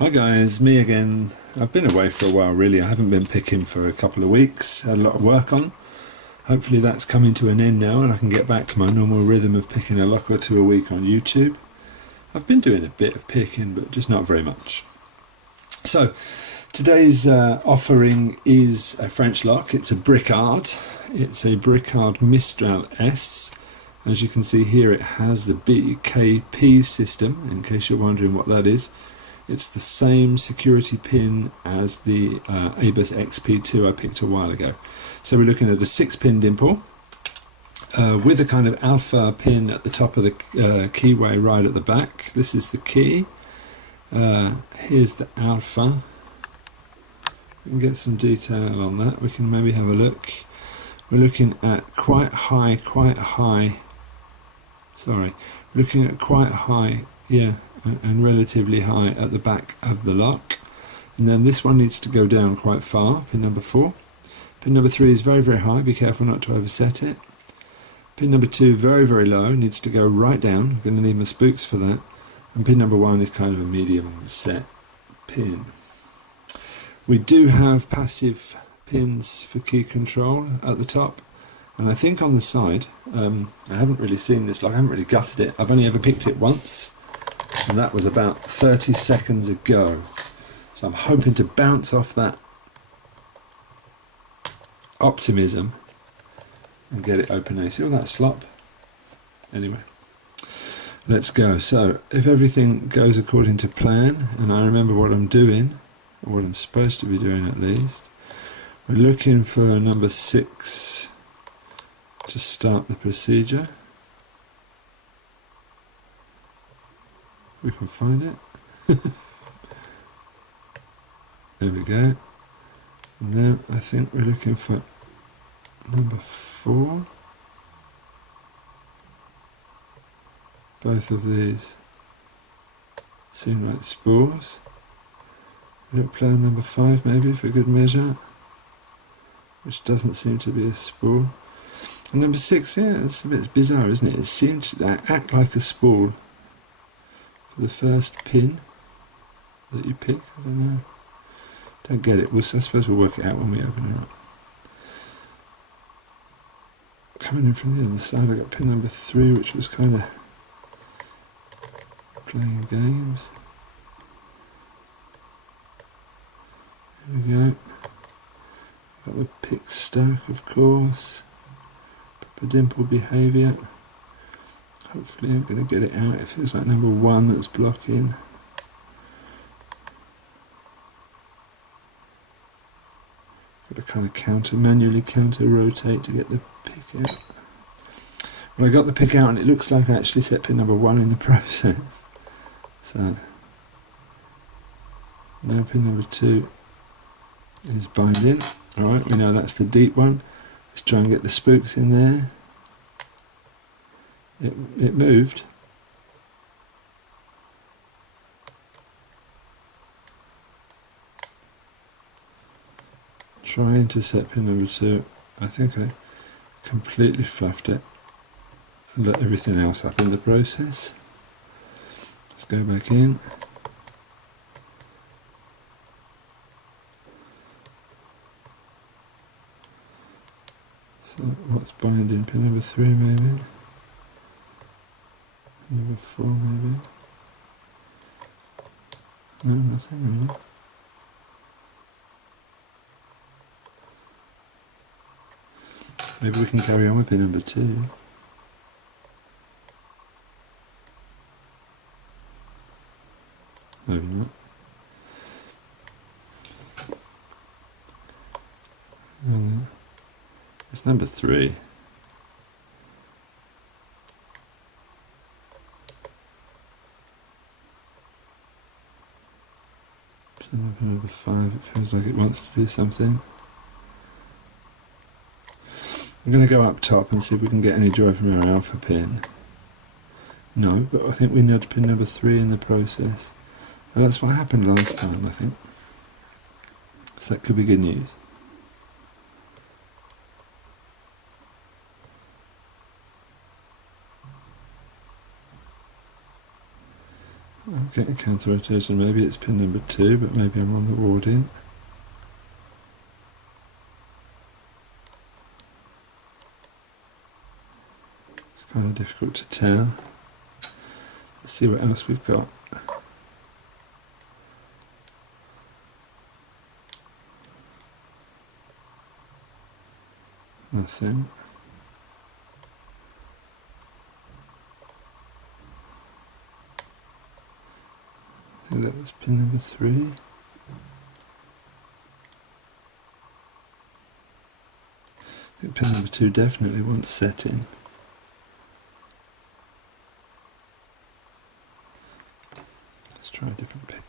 Hi guys, me again. I've been away for a while really. I haven't been picking for a couple of weeks. Had a lot of work on. Hopefully that's coming to an end now and I can get back to my normal rhythm of picking a lock or two a week on YouTube. I've been doing a bit of picking but just not very much. So today's offering is a French lock. It's a Bricard. It's a Bricard Mistral S. As you can see here, it has the BKP system, in case you're wondering what that is. It's the same security pin as the ABUS XP2 I picked a while ago. So we're looking at a 6-pin dimple with a kind of alpha pin at the top of the keyway right at the back. This is the key. Here's the alpha. We can get some detail on that. We can maybe have a look. We're looking at quite high, yeah, and relatively high at the back of the lock. And then this one needs to go down quite far, pin number 4. Pin number 3 is very, very high, be careful not to overset it. Pin number 2, very, very low, needs to go right down. I'm going to need my spooks for that. And pin number 1 is kind of a medium set pin. We do have passive pins for key control at the top. And I think on the side, I haven't really seen this lock, I haven't really gutted it. I've only ever picked it once. And that was about 30 seconds ago. So I'm hoping to bounce off that optimism and get it open. Now, you see all that slop? Anyway, let's go. So if everything goes according to plan and I remember what I'm doing, or what I'm supposed to be doing at least, we're looking for a number 6 to start the procedure. We can find it. There we go. And now I think we're looking for number 4. Both of these seem like spools. Look, player number 5 maybe for good measure, which doesn't seem to be a spool. And number 6, yeah, it's a bit bizarre, isn't it? It seems to act like a spool for the first pin that you pick. I don't know. Don't get it. I suppose we'll work it out when we open it up. Coming in from the other side, I got pin number 3, which was kind of playing games. There we go. Got the pick stack, of course. The dimple behaviour. Hopefully I'm going to get it out. It feels like number 1 that's blocking. Got to kind of manually counter rotate to get the pick out. Well, I got the pick out and it looks like I actually set pin number 1 in the process. So now pin number 2 is binding. Alright, we know that's the deep one. Let's try and get the spooks in there. It moved. Trying to set pin number 2. I think I completely fluffed it and let everything else up in the process. Let's go back in. So what's binding? Pin number 3 maybe? Number 4 maybe? No, nothing really. Maybe we can carry on with pin number 2. Maybe not. It's number 3. Number 5, it feels like it wants to do something. I'm going to go up top and see if we can get any joy from our alpha pin. No, but I think we nudged pin number 3 in the process. And that's what happened last time, I think. So that could be good news. getting counter rotation. Maybe it's pin number 2, but maybe I'm on the warding. It's kind of difficult to tell. Let's see what else we've got. Nothing. I think that was pin number 3. I think pin number 2 definitely wants setting. Let's try a different pick.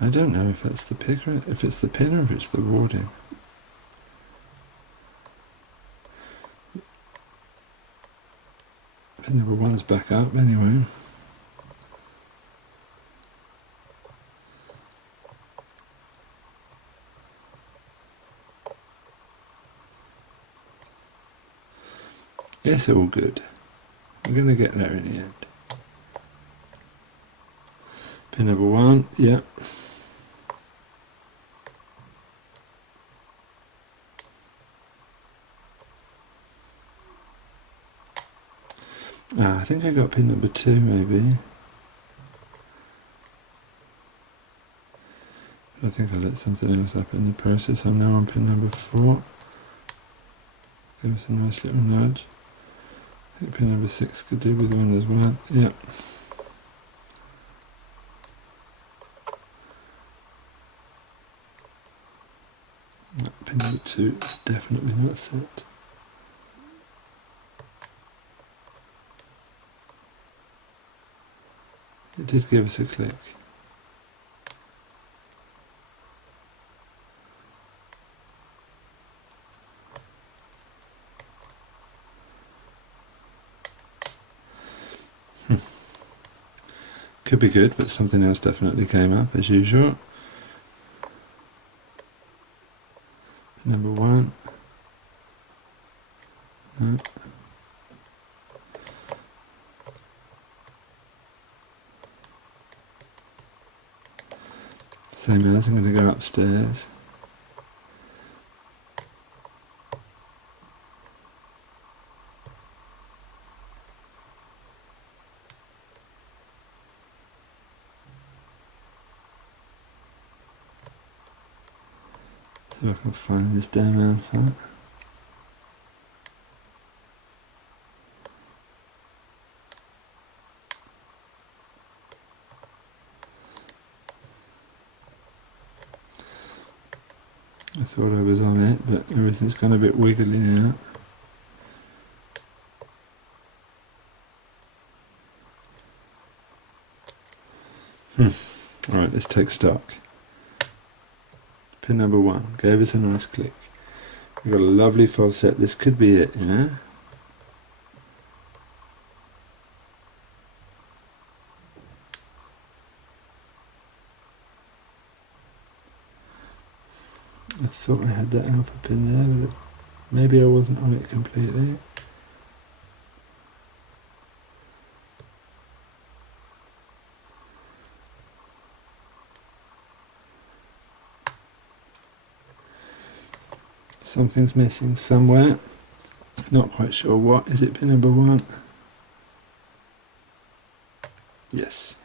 I don't know if that's the pick, or if it's the pin, or if it's the warding. Pin number 1's back up anyway. It's all good. I'm going to get there in the end. Pin number 1, yeah. I think I got pin number 2 maybe. I think I let something else up in the process. I'm now on pin number 4. Give us a nice little nudge. I think pin number 6 could do with one as well. Yeah. Pin number 2 is definitely not set. It did give us a click. Could be good, but something else definitely came up as usual. Number 1. No. Same as, I'm going to go upstairs. See if I can find this damn alpha. I thought I was on it, but everything's gone a bit wiggly now. Alright, let's take stock. Pin number 1 gave us a nice click. We've got a lovely false set. This could be it, you know? I thought I had that alpha pin there, but maybe I wasn't on it completely. Something's missing somewhere. Not quite sure what. Is it pin number 1? Yes.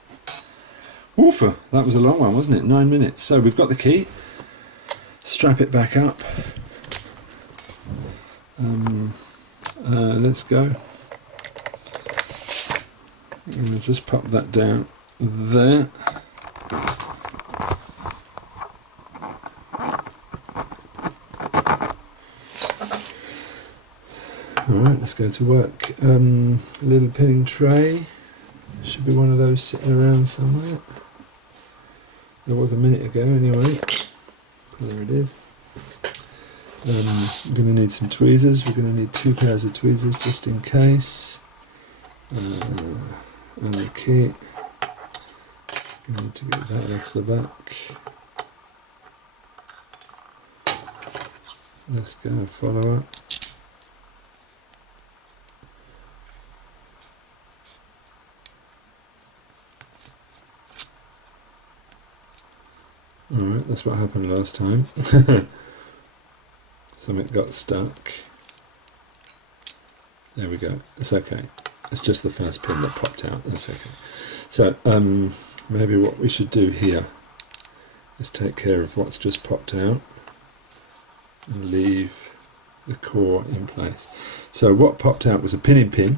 Woofer! That was a long one, wasn't it? 9 minutes. So we've got the key. Strap it back up. Let's go. I'm going to just pop that down there. Alright, let's go to work. A little pinning tray. Should be one of those sitting around somewhere. There was a minute ago anyway. There it is. I'm going to need some tweezers. We're going to need 2 pairs of tweezers just in case. And the key. I need to get that off the back. Let's go follow up. Alright, that's what happened last time. Something got stuck. There we go. It's okay. It's just the first pin that popped out. That's okay. So maybe what we should do here is take care of what's just popped out and leave the core in place. So what popped out was a pinning pin.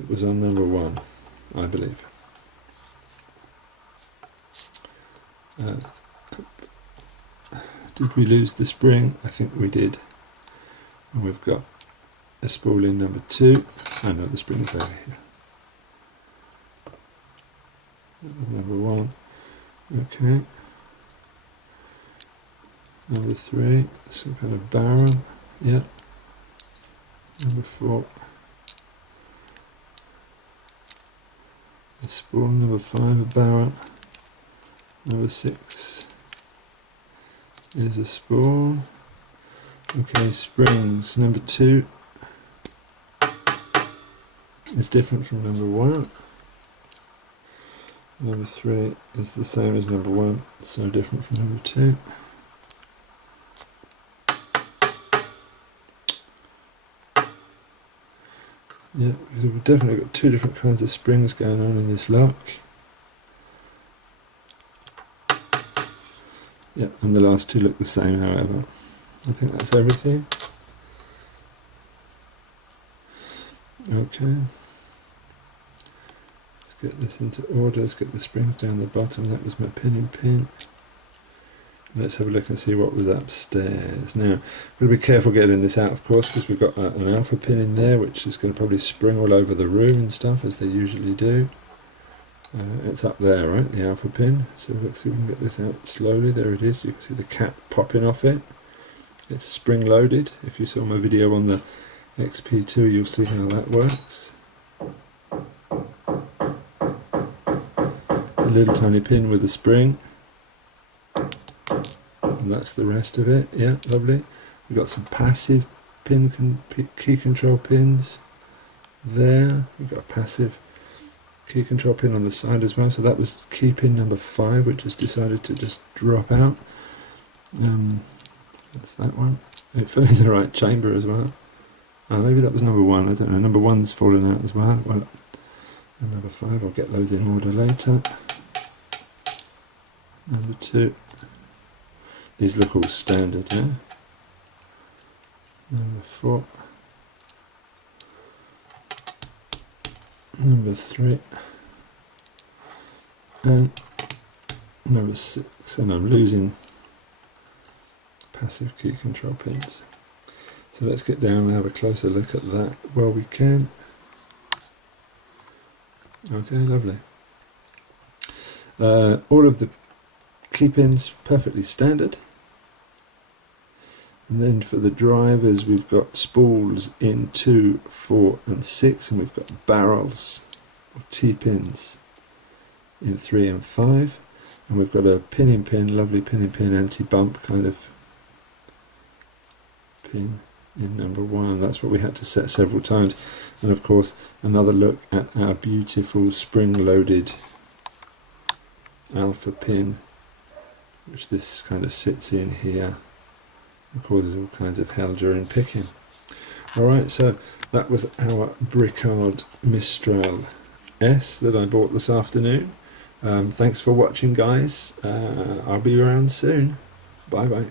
It was on number 1, I believe. Did we lose the spring? I think we did. And we've got a spool in number 2. I know the spring's over here. Number 1. Okay. Number 3, some kind of barrel. Yeah. Number 4. A spool. Number 5, a barrel. Number 6 is a spool. Okay, springs. Number 2 is different from number 1. Number 3 is the same as number 1, so different from number 2. Yeah, because we've definitely got 2 different kinds of springs going on in this lock. Yeah, and the last 2 look the same, however. I think that's everything. Okay. Let's get this into order. Let's get the springs down the bottom. That was my pinning pin. Let's have a look and see what was upstairs. Now, we'll be careful getting this out, of course, because we've got an alpha pin in there, which is going to probably spring all over the room and stuff, as they usually do. It's up there, right, the alpha pin. So let's see if we can get this out slowly. There it is. You can see the cap popping off it. It's spring loaded. If you saw my video on the XP2, you'll see how that works. A little tiny pin with a spring. And that's the rest of it. Yeah, lovely. We've got some passive key control pins there. We've got a passive key control pin on the side as well. So that was key pin number 5, which has decided to just drop out. That's that one. It fell in the right chamber as well. Maybe that was number 1. I don't know. Number 1's fallen out as well. Well, and number 5. I'll get those in order later. Number 2. These look all standard, yeah? Number 4. Number 3. And number 6. And I'm losing passive key control pins. So let's get down and have a closer look at that while we can. Okay, lovely. All of the key pins perfectly standard. And then for the drivers, we've got spools in 2, 4 and 6, and we've got barrels or T-pins in 3 and 5, and we've got a pinning pin, lovely pinning pin, anti-bump kind of pin in number 1. That's what we had to set several times. And of course, another look at our beautiful spring-loaded alpha pin, which this kind of sits in here and causes all kinds of hell during picking. Alright, so that was our Bricard Mistral S that I bought this afternoon. Thanks for watching, guys. I'll be around soon. Bye bye.